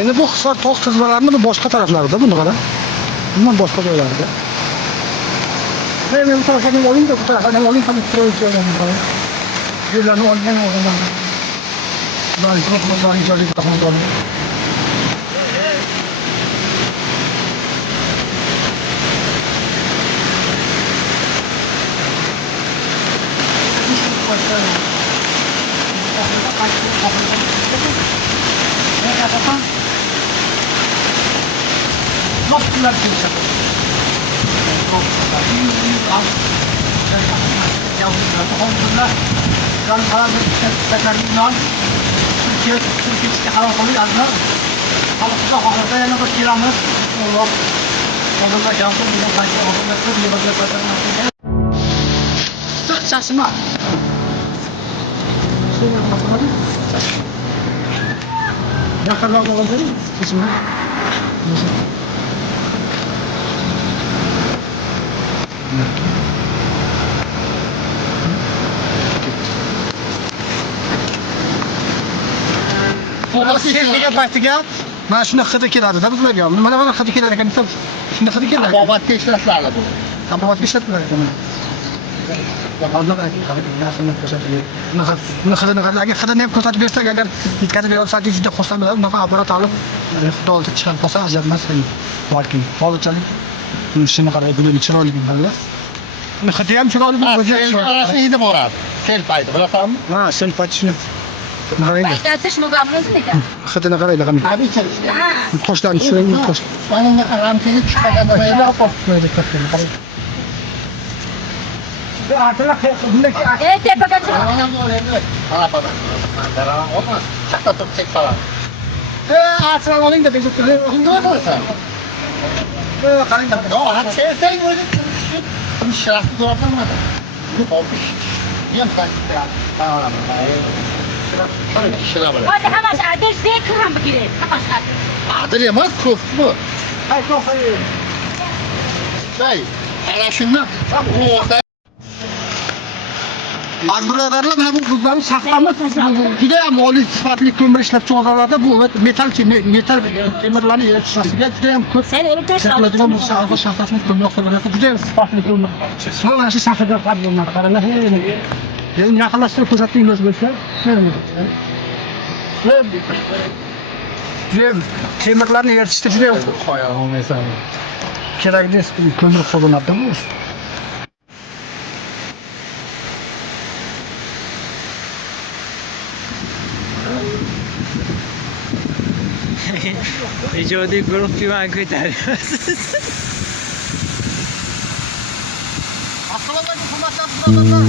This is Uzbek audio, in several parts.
Endi bu Hisor tog' tizmalarining boshqa taraflarida buni qara. Bundan boshqa joylarda. Men bu tarafdan oling-da, bu tarafdan oling ham turib qara. Yo'llarni olgan o'g'illar. Ular to'g'ridan ijodiy qahramon. Nasıllar kimse? Yavrular, kan falan tekrardan Türkiye'deki havalı yazlar. Halkta hafta yana da kiramız. Allah. Onunla şansım bir kaçta onunla çok iyi bakıyor. Sık saçma. Ne kadar oldu? Kısmı. Sizga paytiga mana shunday hidi keladi-da bizlarga. Mana mana hidi kelar ekan, shunday hidi keladi. Tabobatga ishlatiladi bu. Tabobatga ishlatiladi. Hozir narsani ko'rsatib. Agar hidini ham ko'rsatib bersak, agar yetkazib bersak, juda xursand bo'ladi. Bunaqa apparat olib, xudo oldi chiqarib qolsa ajab emas. Balki hozirchalik shuni qaraydi, buni chiroyli bo'ladi. Buni hidi ham chiroyli bo'ladi. Iyda boradi. Sel payti, bilasanmi? Ha, sel payti shuni. Baytatish mugamimizni ekan. Hidini qaraydi, qani. Toshlarni tushirib, tosh. Mana ramkini tushmagan joylar qo'yib qo'ydi. Tepaga chiq. Chaqda turib chek falan. Aslan oling deb turibdi. Nima bo'lasan? Qarang. Yo'q, sen o'zing shafti ko'rdingmi? Topish. Yem qancha. Hadi hammasi adil zikr ham kerak. Hammasi adil. Adil emas, ko'p bu. Hay, to'xtay. Say, ana shundan. Azbirodarlar mana bu buzlarni saqlamiz. Juda ham oliy sifatli ko'mir ishlab chiqariladi. Bu metal temirlarni eritishga juda ham ko'p. Sen eritash Saqlaydigan bu shaxsiy shaxsni ko'mir hisoblanadi. Juda ham sifatli ko'mir. Mana shu shaharda qadrlanadi. Qaranglar. Endi yaqinlashtirib ko'rsatdingiz bo'lsa, temirlarni eritishda juda ham qo'ya olmaysan. Kerakli ko'mir hisoblanadi bu. İcadi grup gibi koytarıyoruz. Assalomu alaykum hurmatli birodarlar.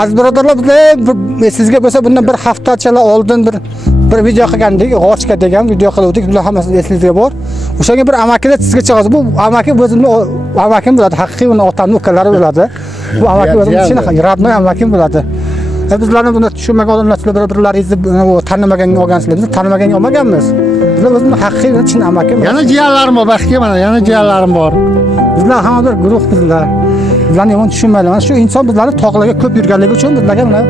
Aziz birodarlar, biz sizga bo'lsa bundan bir haftachalar oldin bir video qilgandik, G'ochka degan video qildik. Bular hammasi esingizda bor. O'shanga bir amakida sizga chiqadi. Bu amaki o'zimni amakim bo'ladi, haqiqiy uni otamning ukalari bo'ladi. Bu amaki o'zimni shunaqa radnoy amakim bo'ladi. Bizlarni buni tushunmagan odamlar bir-birlaringizni tanimaganga olgansizlar. Biz tanimaganga olmaganmiz. Bizlar o'zimni haqiqiy chin amakim. Yana jiyanlarim bor, baxtga mana yana jiyanlarim bor. Bizlar hamma bir guruh bizlar. Bizlarni yomon tushunmaydi. Mana shu inson bizlarni tog'larga ko'p yurganligi uchun bizlarga mana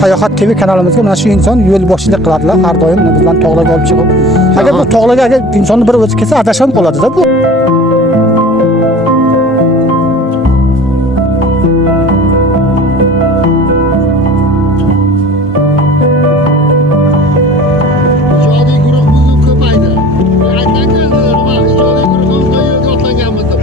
Sayohat TV kanalimizga mana shu inson yo'l boshchilik qiladilar. Har doim bizlarni tog'larga olib chiqib. Agar bu tog'larga agar insonni bir o'zi kelsa adashib qoladi-da bu. Ijodiy guruhimiz ko'paydi. Aytgancha ijodiy guruhimizga yo'lga otlanganmiz deb.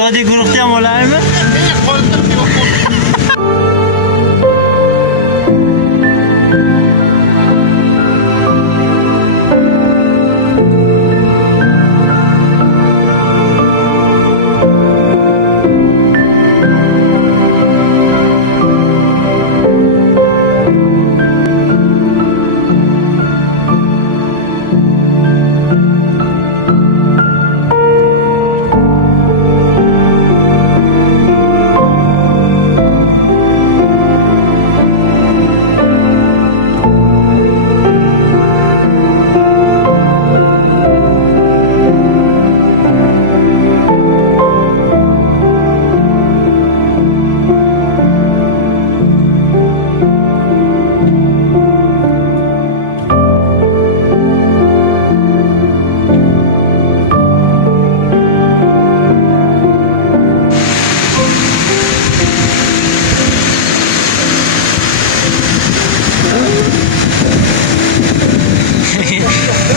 ijodiy guruhda ham olarmi?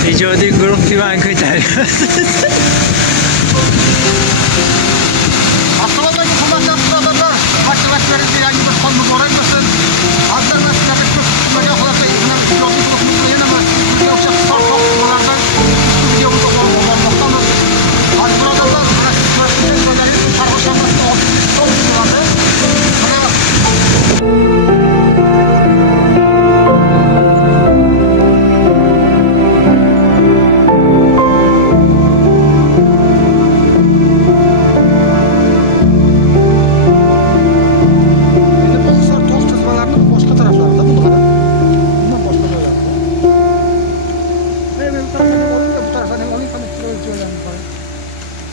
İcadi grup divan koytarıyor. Aslında bu komandanlar da aktivistlerin yanı bir konu görmesin. Hazırda sizlere çok böyle olacak. Bunlar çok çok yana var. Çok çok farklı olanlardan videomu olmaktadır. Hazırda da resmi böyle tartışmalar çok var.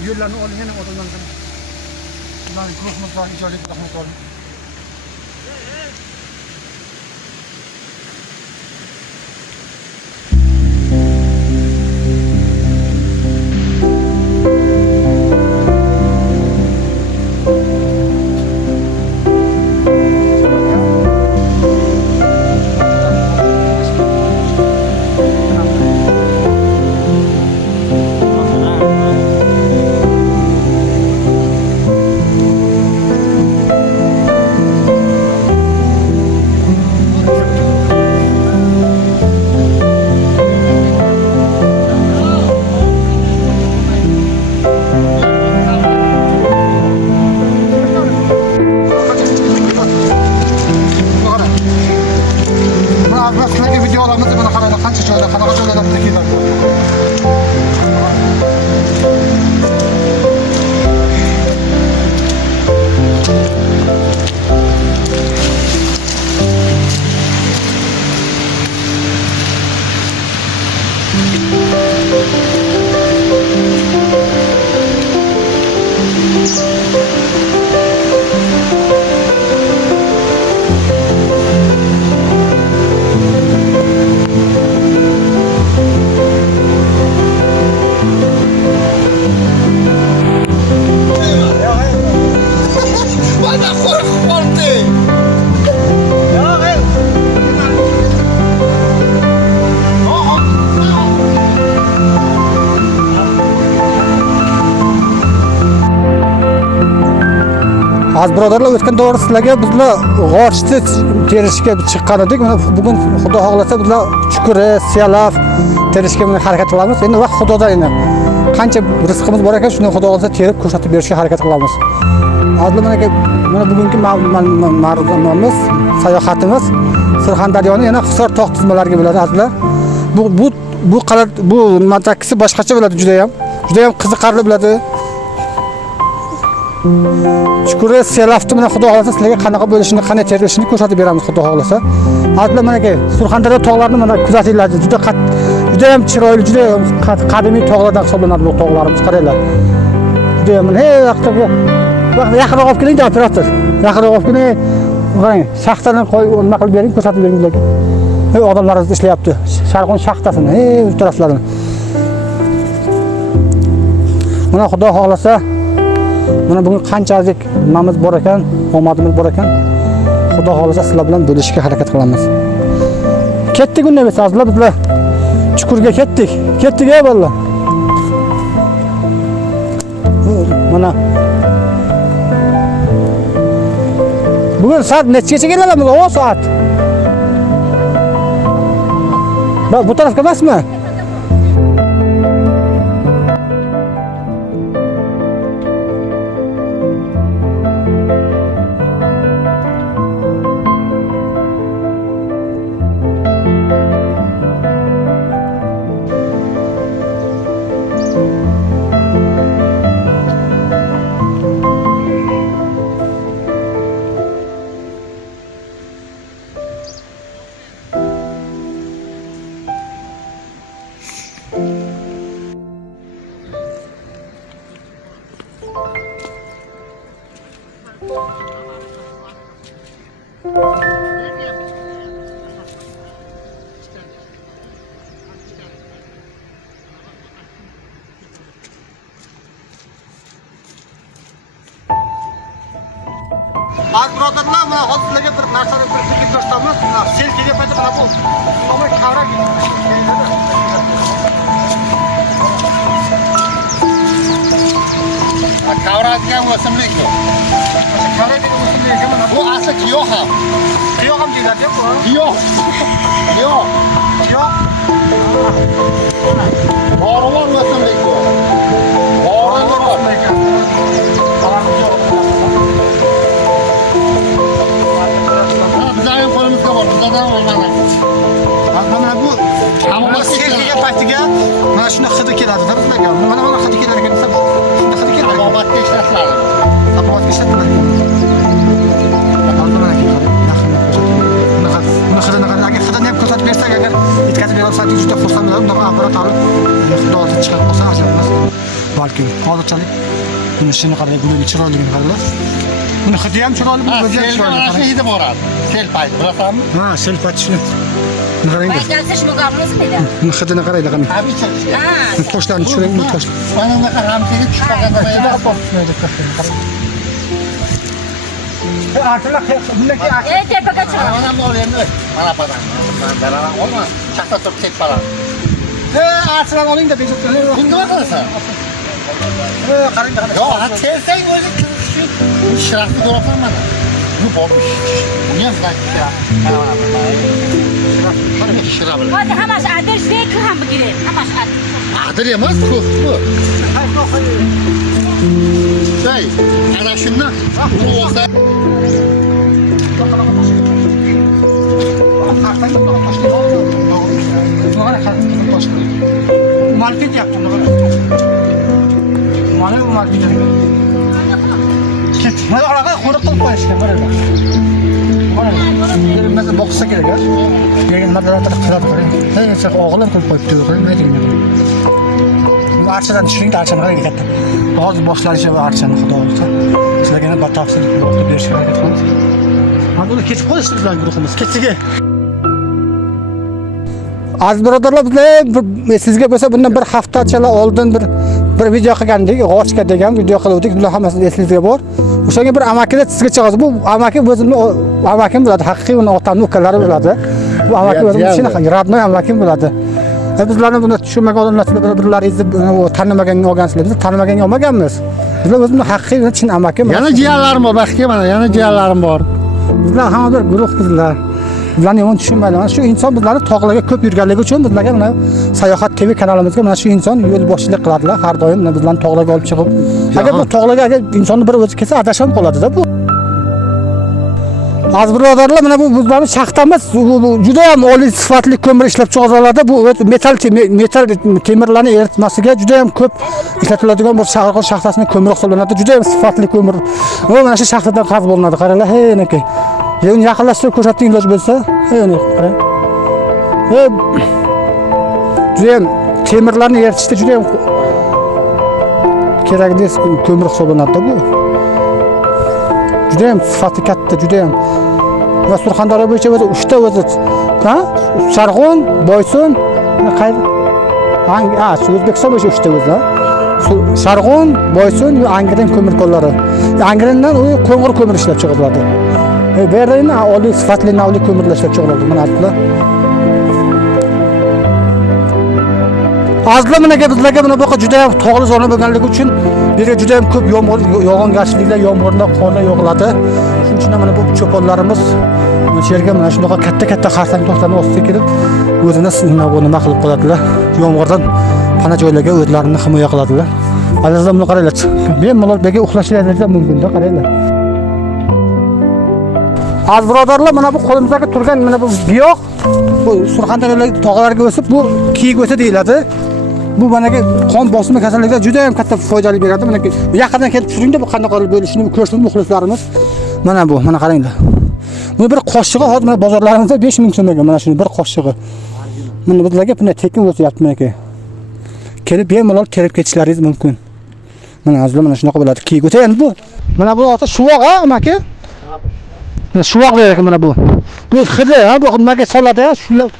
Yıllarını olayım yine odadan kan. Lan kurulmuş var icari bir rahmet olun. Az birodarlar o'tgan to'g'ri sizlarga bizlar g'ochni terishga chiqqan edik. Mana bugun Xudo xohlasa bizlar chukuri, selaf terishga harakat qilamiz. Endi vaqt Xudodan endi. Qancha rizqimiz bor ekan, shuni Xudo xohlasa terib ko'rsatib berishga harakat qilamiz. Hozir mana bugungi ma'ruzamiz, sayohatimiz Surxondaryoni yana Hisor tog' tizmalariga bo'ladi azizlar. Bu qalat bu mantakisi boshqacha bo'ladi juda ham qiziqarli bo'ladi. Chukuri selafni mana Xudo xolasa sizlarga qanaqa bo'lishini, qanday terilishini ko'rsatib beramiz Xudo xolasa. Hozir mana Surxondaryo tog'larini mana kuzatinglar. Juda ham chiroyli, juda qadimiy tog'lardan hisoblanadi bu tog'larimiz, qaranglar. Juda ham yaqinroq olib keling, operator. Yaqinroq olib keling. Qarang, shaxtadan nima qilib bering, ko'rsatib bering bizlarga. Odamlarimiz ishlayapti. Sharqon shaxtasini, o'z taraflarini. Mana Xudo xolasa mana bugun qanchalik nimamiz bor ekan, omadimiz bor ekan, Xudo xolasa sizlar bilan bo'lishga harakat qilamiz. Ketdik unda bizlar chukurga ketdik. Ketdik-ey bolalar. Mana bugun soat nechgacha kelamiz? O soat. Bu tarafga emasmi? Az birodarlar, mana hozir sizlarga bir narsani bir ko'rsatamiz. Selfiga paytda mana bu nomor kavrak. Kavrak degan o'simlik bu. Kavrak degan o'simlik mana bu asli giyoh ham. Giyoh ham deyiladi bu. Giyoh. Bor o'simlik bu. Bor o'simlik. Bizlarning qo'limizga bor, bizlardan olmadi. Mana bu selfiga paytiga mana shuni hidi keladi, bizlarga. Mana hidi kelar ekan desa, shunda hidi kelar. Tabobatga ishlatiladi. Tabobatga ishlatiladi. Mana agar hidini ham ko'rsatib bersak, agar yetkazib bera olsak, juda xursand bo'laman. Unda apparat olib, xudoga chiqarib qo'ysa, ajabmas. Balki hozirchalik buni shuni qarang, buni chiroyligini qaranglar. Buni hidi ham chiroyli, bu o'zi chiroyli. Mana shu hidi boradi. Sel payt, bilasanmi? Ha, sel payt shuni. Qarang. Baytalsa shuni qilamiz dedi. Buni hidini qaranglar qani. Tabiiy. Ha. Toshlarni tushiring, bu tosh. Mana bunaqa ramkaga tushib qolganda artlar buniki Tepaga chiq. mana bu endi mana padan. Dararan olma. Chaqta turib tek baland. Artlar oling-da bezib. Buni nima qilasan? Qarang. Yo'q, telsang o'zi shu shirafni ko'rasan mana. Bu bormish. Buni ham zakka. Hadi hammasi adresdek ham kerak. Hammasi Adil emas, ko'p bu. Şey, ana shundan bu olsa market yaptım da mana bu market. Mana oraga qo'riq qilib qo'yishgan mana. Mana mesela boqsa kerak a. Keyin moderator qiladi qarang. Hech o'g'lim qilib qo'yibdi, qarang nima archadan tushiring, archani qarang katta. Hozir boshlaricha va archani xudo ursa. Sizlarga batafsil yo'qib berishga harakat qilamiz. Mana buni kechib qolishdi bizlar guruhimiz. Kechiga. Aziz birodarlar, bizlar sizga bo'lsa bundan bir haftachalar oldin bir video qilgandik, g'ochka degan video qildik. Bular hammasi esingizga bor. O'shanga bir amakida sizga chiqadi. Bu amaki o'zimni amakim bo'ladi, haqiqiy uni otamning ukalari bo'ladi. Bu amaki o'zimning shunaqa radnoy amakim bo'ladi. Bizlarni buni tushunmagan odamlar birlaringizni tanimaganga olgansizlar. Biz tanimaganga olmaganmiz. Bizlar o'zimiz haqiqiy chin amaki. Yana jiyanlarim bor, baxtga mana yana jiyanlarim bor. Bizlar hamma bir guruh bizlar. Bizlarni yomon tushunmaydi. Mana shu inson bizlarni tog'larga ko'p yurganligi uchun bizlarga mana Sayohat TV kanalimizga mana shu inson yo'l boshchilik qiladilar. Har doim mana bizlarni tog'larga olib chiqib. Agar bu tog'larga agar insonni bir o'zi kelsa adashib qoladi-da bu. Az birodarlar, mana bu bizlarni shaxta emas, bu juda ham oliy sifatli ko'mir ishlab chiqariladi. Bu metal temirlarni eritmasiga juda ham ko'p ishlatiladigan bir shaxtasini ko'mir hisoblanadi. Juda ham sifatli ko'mir. Va mana shu shaxtadan qazib olinadi. Qaranglar, neka. Uni yaqinlashtirib ko'rsating iloj bo'lsa, qarang. Juda ham temirlarni eritishda juda ham kerakli ko'mir hisoblanadi bu. Juda ham sifati katta, juda ham. Va Surxondaryo bo'yicha o'zi 3 ta o'zi, ha? Sarg'on, Boysun, O'zbekiston bo'yicha 3 ta o'zi, ha? Sarg'on, Boysun va Angren ko'mir konlari. Angrendan u qo'ng'ir ko'mir ishlab chiqariladi. Bu yerda oliy sifatli navli ko'mirlar ishlab chiqariladi. Mana sizlar. Azlar menaga bizlarga mana bu yoqqa juda ham tog'li zona bo'lganligi uchun bu yerga juda ham ko'p yog'ingarchiliklar, yomg'irlar, qorlar yog'iladi. Shuning uchun mana bu cho'ponlarimiz bu yerga mana shunaqa katta xarsang to'xtani ostiga kelib o'zini nima qilib qoladilar. Yomg'irdan pana joylarga o'zlarini himoya qiladilar. Azizlar, buni qaranglar. Bemalol bega uxlashlaringiz mumkin-da, qaranglar. Az birodarlar, mana bu qo'limizda turgan mana bu giyoh bu Surxondaryolik tog'larga o'sib, bu kiyik o'ti deyiladi. Bu managa qon bosimi kasalligiga juda ham katta foydali beradi. Mana yaqindan kelib tushingda bu qanday qilib bo'lishini ko'rsin muxlislarimiz. Mana bu, mana qaranglar. Bu bir qoshig'i hozir mana bozorlarimizda 5000 so'mga mana shuni bir qoshig'i. Mana bizlarga bunday tekin o'tyapti aka. Kelib bemalol kelib ketishlaringiz mumkin. Mana azizlar, mana shunaqa bo'ladi. Kiyik o'ti endi bu. Mana bu ota shuvoq, ha, aka? Mana shuvoq deydi mana bu. Bu xidi, ha, bu nimaga soladi, ha, shunlar.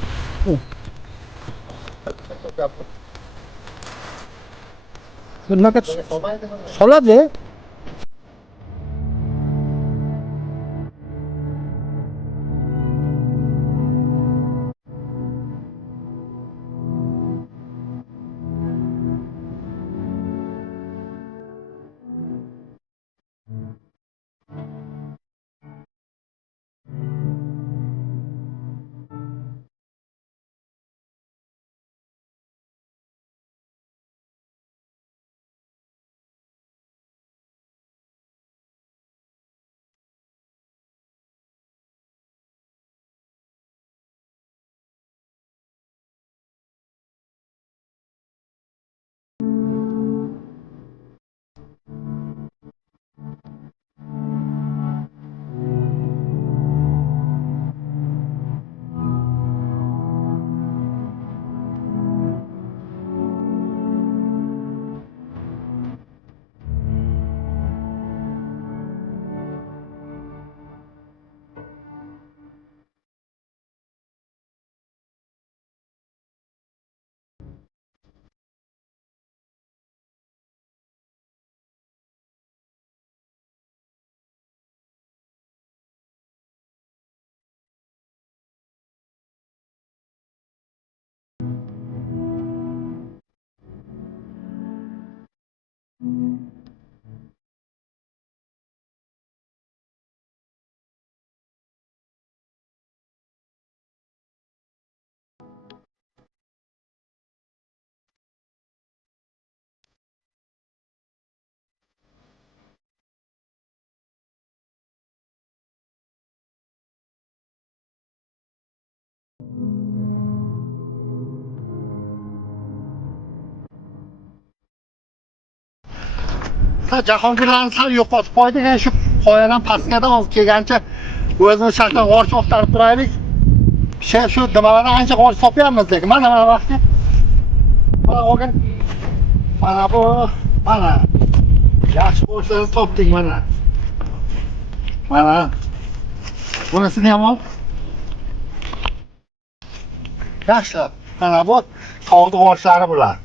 Nimaga soladi? Jahongirlarni sal yo'qotib qo'ydik. Shu qoyadan pastgadan olib kelgancha o'zimiz shaxsan g'orch o'qtarib turaylik. Shu nimalardan ancha g'orch topyapmiz lekin. Mana vaqtga. Mana olgan. Mana bu, mana. Yaxshi g'orchlarni topdik mana. Mana. Bunisini ham ol. Yaxshi. Mana bu tog'li g'orchlari bular.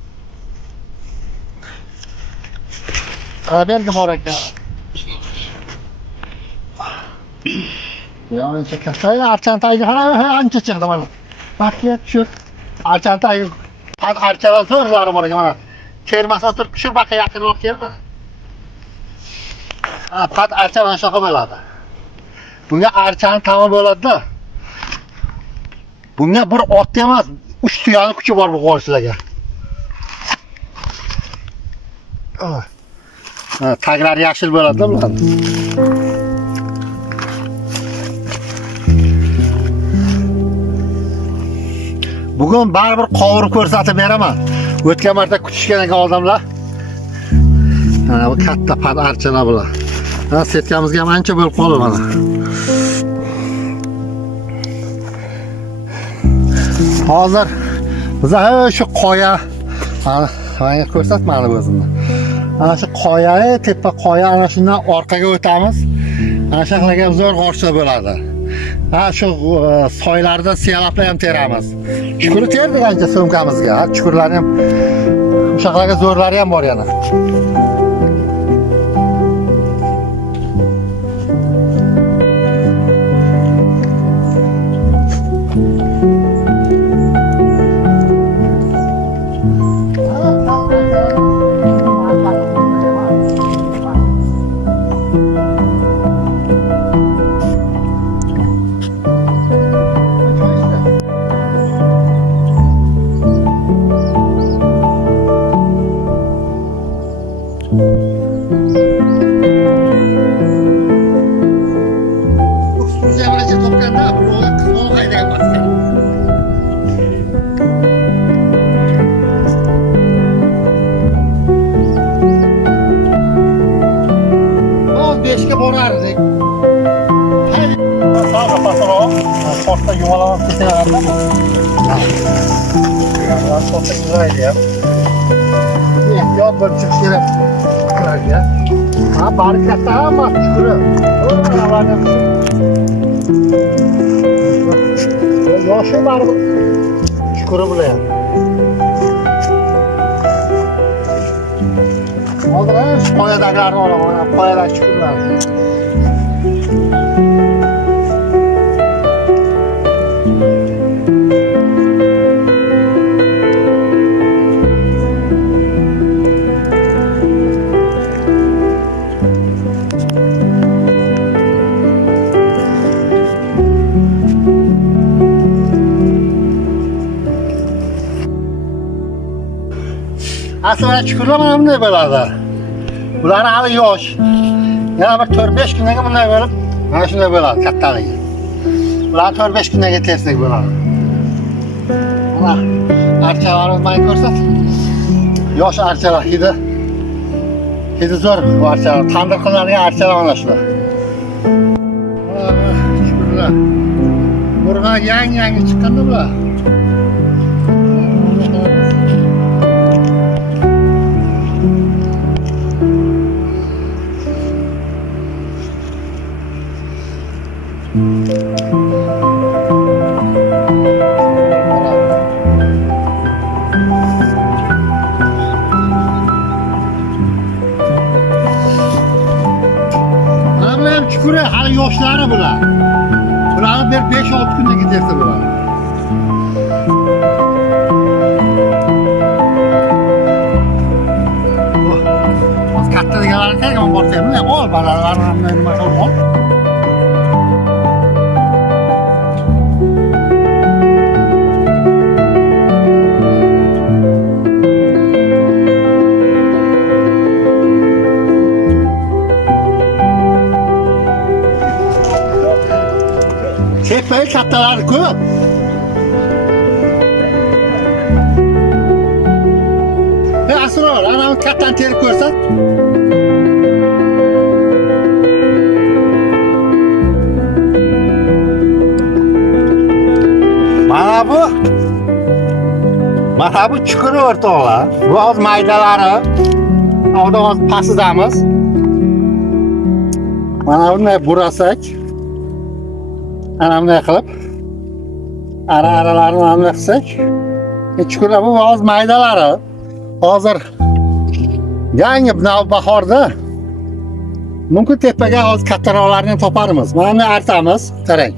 Bergi bor ekan. Ya ancha katta, archantayga ancha chiqdi mana. Baxtga shu archantay archadan so'rlari bor ekan mana. Termasa turib shu baqa yaqinroq keldi. Ha, pat archa mana shunaqa bo'ladi. Bunga archani tami bo'ladi-da. Bunga bir otni emas, 3 tuyani kuchi bor bu qo'rishlarga. Ha, taglari yashil bo'ladi-da bular. Bugun baribir qovurib ko'rsatib beraman. O'tgan marta kutishgan ekan odamlar. Mana bu katta pat archalar bular. Ha, setkamizga ham ancha bo'lib qoldi mana. Hozir biz shu qoya, mana ko'rsatmadi o'zimni. Ana shu qoya, tepa qoya, ana shundan orqaga o'tamiz. Ana shu yerlarga zo'r g'orcha bo'ladi. Ha, shu soylardan siyalaplar ham teramiz. Chuqur terdik ancha so'mkamizga. Ha, chuqurlar ham o'sha yerlarga zo'rlari ham bor yana. Beşke borardik. Sağ patron. Portta yuvalama kesin arada mı? Ya portta güzel ya. Yok bir çıkışları var ya. Ha bari katta ama çukuru. O var ya. Yoşu var bu. Çukuru bile ya. Oldu lan şu koyadakilerini olamam. Koyada çukurlar. Aslında çukurlar mana bunday bo'ladi. Bularni hali yosh. Yana bir 4-5 kundan bunday bo'lib, mana shunday bo'ladi kattaligi. Bularni 4-5 kundan tersak bo'ladi. Mana archalarimiz mana ko'rsat. Yosh archalar hidi. Hidi zo'r bu archalar. Tandir qilinadigan archalar mana shular. Chukurlar. Burg'a yangi chiqqanda bular. Çukuru hali yoşları bular. Bularni bir 5-6 kunda ketersa bular. Az katta deganlarni qilgan borsam, ol balalarni nima qilib ol. Tepeyi kattalar ko'p. Asror, ana kattan terib ko'rsat. Mana bu chukuri o'rtoqlar. Bu oz maydalari. Orada oz pastidamiz. Mana bunday burasak. Ana bunday qilib ara-aralarini bunday qilsak, chuqurlar bu oz maydalari. Hozir yangi bahorda mumkin tepaga oz kattaroqlarni ham toparmiz. Mana bunday artamiz, qarang.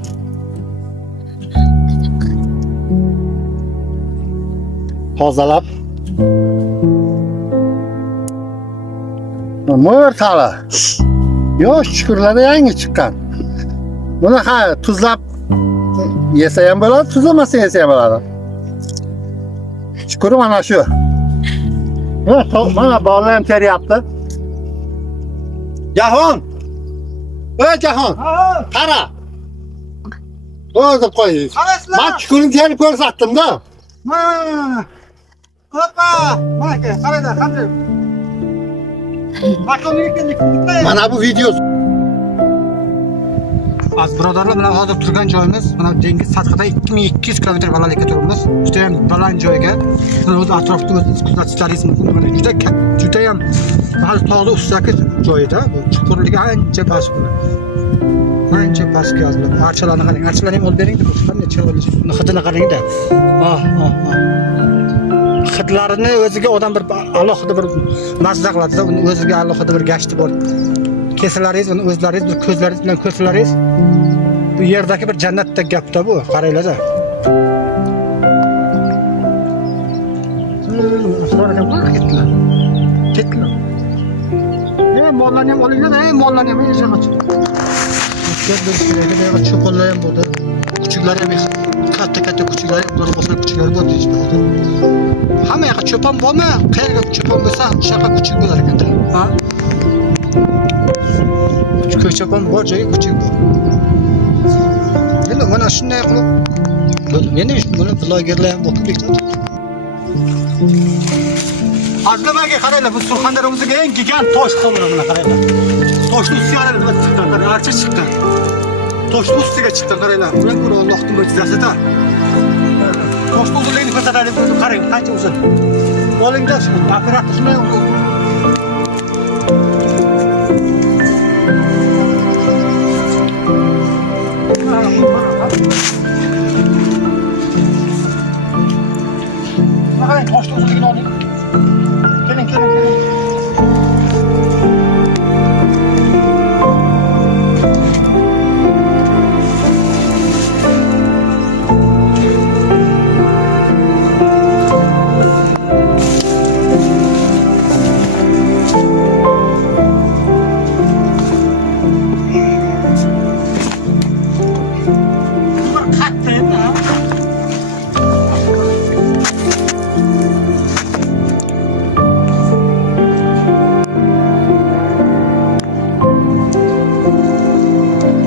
Tozalab. Mo'r tala. Yo'q, chukurlari yangi chiqqan. Buni ha tuzlab yesa ham bo'ladi, tuzlamasa yesa ham bo'ladi. Chukuri mana shu. Mana bolalar ham teryapti. Jahon. Ey Jahon. Qara. O'zib qo'y. Men chukurini terib ko'rsatdim-da. Mana. Hoppa. Mana ke, qaranglar, qanday. Mana bu video. Az birodarlar bilan hozir turgan joyimiz mana dengiz sathida 2200 kilometr balandlikda turibmiz. Juda ham baland joyga. O'z atrofda o'zingiz kuzatishlaringiz mumkin. Mana juda ham hali tog'ning ustidagi joyida. Bu chuqurligi ancha past buni. Ancha pastga yoziladi. Archalarni qarang. Archalarni ham olib bering-da. Qanday chiroyli. Hidini qarang-da. Hidlarini o'ziga odam bir alohida bir mazza qiladi-da. Uni o'ziga alohida bir gashti bor. Kesalaringiz, uni o'zlaringiz bir ko'zlaringiz bilan ko'rsalaringiz, bu yerdagi bir jannatdek gapda bu. Qaranglar-da. Asror aka qanaqa ketdilar? Ketdilar. Mollarni ham olinglar, mollarni ham yashag'ich. Ketdi, cho'ponlar ham bo'ldi. Kuchuklar ham katta kuchuklar, ular boshqa kuchuklar bor deyishdi. Hamma yoqqa cho'pon bormi? Qayerga cho'pon bo'lsa, o'sha yoqqa kuchuk bo'lar ekan. Ha? Cho'pon bor joyga kuchuk bor. Endi mana shunday qilib meni buni blogerlar ham o'qib ketadi. Azlamaga qaranglar, bu Surxondaryomizdagi eng gigant tosh qoldi mana qaranglar. Toshning ustiga qaranglar, nima chiqqan, qarang, archa chiqqan. Toshning ustiga chiqqan, qaranglar. Bular bir Allohning mo'jizasi-da. Toshning uzunligini ko'rsataylik, qarang, qancha uzun. Olinglar shuni, operator shunday Bakın toşlu uzunluğunu alayım. Gelin.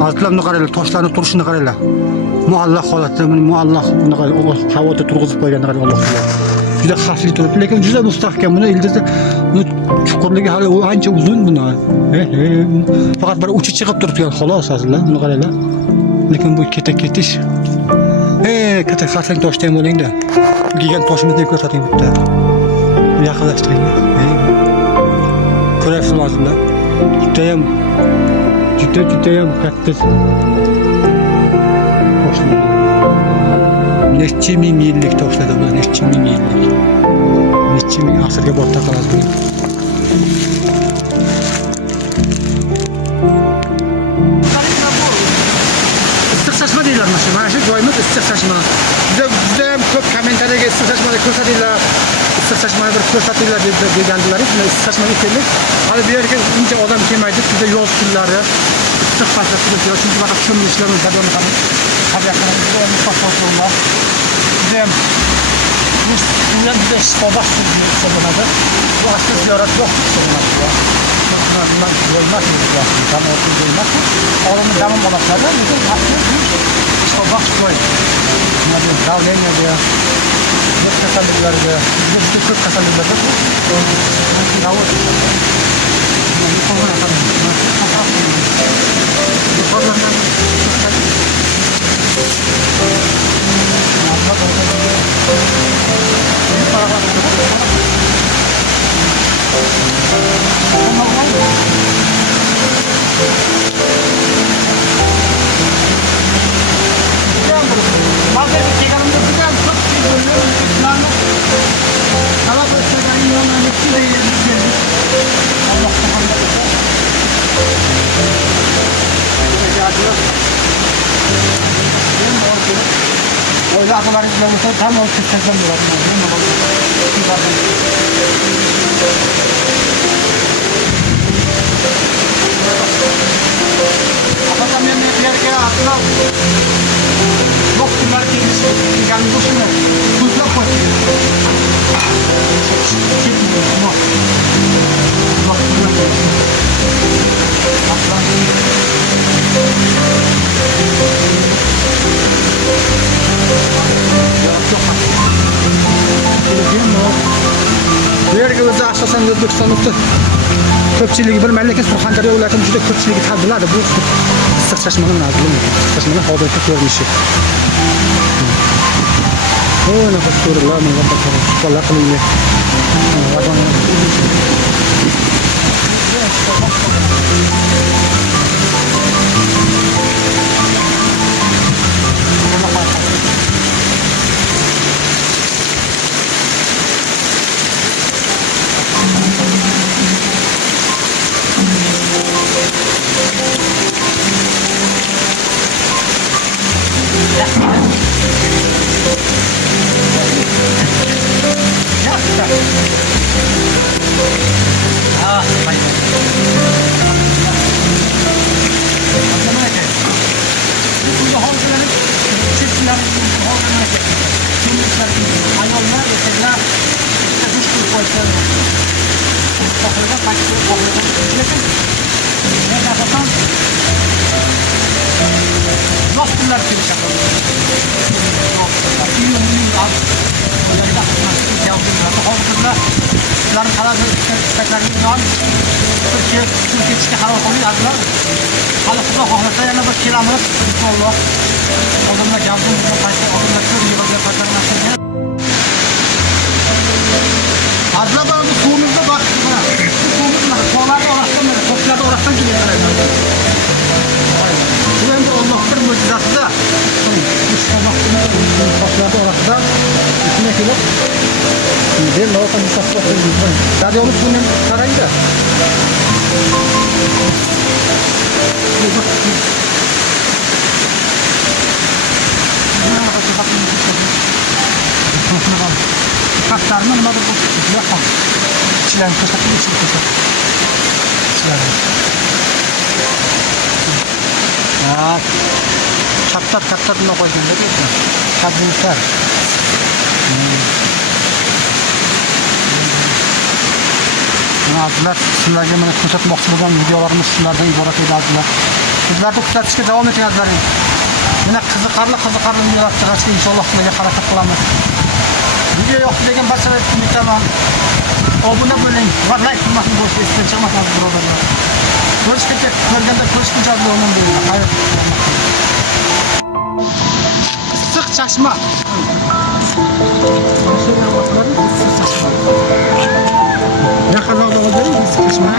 Altlarını qaraylar, toshlarni turishini qaraylar. Muallaq holatda, muallaq bunaqa havoda turg'izib qo'ygan qaraylar Alloh taolo. Juda xavfli turibdi, lekin juda mustahkam. Buni ildizi chuqurligi hali ancha uzun buni. Faqat bir uchi chiqib turibdi xolos aslan. Buni qaraylar. Lekin bu ketish. Katta xatlak toshda ham bo'lingda. Gigant toshimizni ko'rsating bitta. Yaqinlashtiring. Ko'rasizlar hozirlar. Judayam katta. Necha ming yillik toshlarda bular, necha ming yillik. Necha ming asrga borib taqaladi bu. Issiq chashma deyiladi mana shu joyimiz issiq chashma. Juda ham ko'p kommentariyaga issiq chashmani ko'rsatinglar. Issiq chashmani bir ko'rsatinglar degandilar. Mana issiq chashmaga keldik. Hali bu yerga uncha odam kelmaydi. Juda yoz kunlari issiq fasl turibdi. Chunki mana ko'milishlar o'tadi ham. Tabiatlar juda mufassal. Judayam bu shifobaxsh hisoblanadi. Bu asli ziyorat yo'q hisoblanadi. Bundan bo'lmas edi. Tamoqni bo'lmas. Olimni damim olaqlar, lekin asli shifobaxsh joy. Mana davleniyaga, ko'p kasalliklarga, juda ko'p kasalliklarga davo Oylarlaringiz bilan o'tib, tam olib ketsangiz bo'ladi. şunu kuzlab qo'ying. Bu yerga o'zi asosan O'zbekistonda ko'pchiligi bir mamlakat Surxondaryo viloyatida juda ko'pchiligi biladi bu issiq chashmani nazli. Chashmani hozirgi ko'rinishi. O nafas ko'rlar, menga bakar. Qo'lla qilingan. Sizlarning talab istaklaringiz Turkiyga qaror qilyapsizlar. Hali xudo xohlasa yana bir kelamiz inshaalloh. Odamlar gavjum qayta odamlar ko'p yig'ilga qaytarmasdan. Azlaba bu suvimizda bak. Bu suvimiz tog'lar orasidan, toshlar orasidan kelyapti. Bu endi Allohning mo'jizasida. Toshlar orasida ichine kelib bir loqan tasavvur qildim. Daryomiz bundan qarangda. Kaslarni nima deb qo'ygan? Chilan ko'rsatib chiqdi. Chilan. Ha. Katta nima qo'ygan deb aytdi. Kadrlar. Azizlar, sizlarga mana ko'rsatmoqchi bo'lgan videolarimiz sizlardan iborat edi azizlar. Sizlarni kuzatishga davom eting azizlaring. Mana qiziqarli videolar chiqarishga inshaalloh sizlarga harakat qilamiz. Video yoqdi degan barchalarga unutmang. Obuna bo'ling va like qilmasni bo'sh esdan chiqmasin birodarlar. Ko'rganda ko'rishguncha omon bo'linglar. Xayr. Issiq chashma. Ya kaza oldu, issiq chashma.